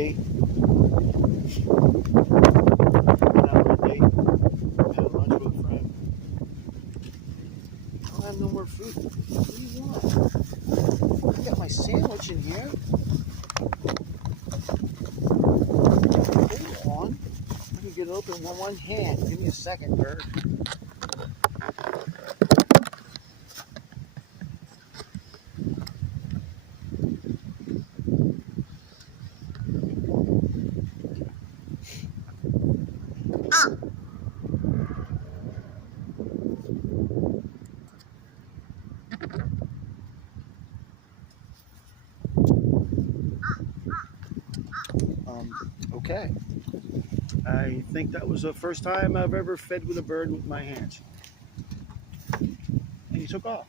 date. Went out on a date. Had lunch with a friend. I don't have no more food. What do you want? I got my sandwich in here. Hold on. I can get it open with one hand. Give me a second, bird. Okay. I think that was the first time I've ever fed with a bird with my hands. And he took off.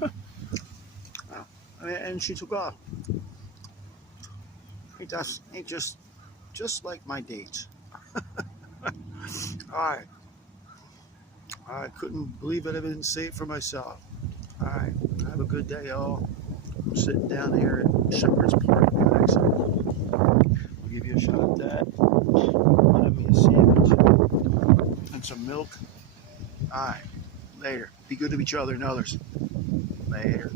Wow. And she took off. Ain't just like my dates. All right. I couldn't believe it. I didn't say it for myself. All right. Have a good day, y'all. I'm sitting down here at Shepherd's Park Relax. I'll give you a shot at that. Have me a sandwich and some milk. All right. Later. Be good to each other and others. Later.